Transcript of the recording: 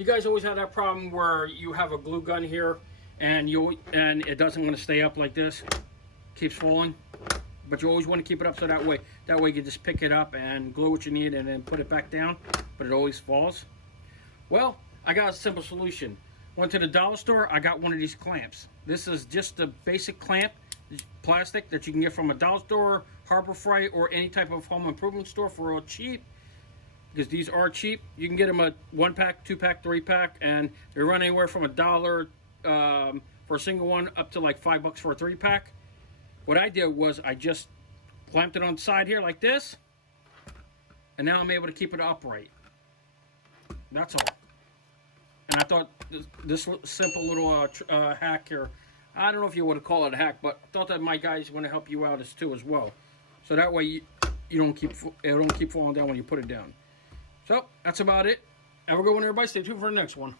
You guys always have that problem where you have a glue gun here and it doesn't want to stay up like this, keeps falling. But you always want to keep it up so that way you can just pick it up and glue what you need and then put it back down, but it always falls. Well, I got a simple solution. Went to the dollar store, I got one of these clamps. This is just a basic clamp, plastic, that you can get from a dollar store, Harbor Freight, or any type of home improvement store for real cheap. Because these are cheap. You can get them a 1-pack, 2-pack, 3-pack, and they run anywhere from $1 for a single one up to like $5 for a 3-pack. What I did was I just clamped it on the side here like this, and now I'm able to keep it upright. That's all. And I thought this simple little hack here, I don't know if you would call it a hack, but I thought that my guys want to help you out as well. So that way it don't keep falling down when you put it down. So that's about it. Have a good one, everybody. Stay tuned for the next one.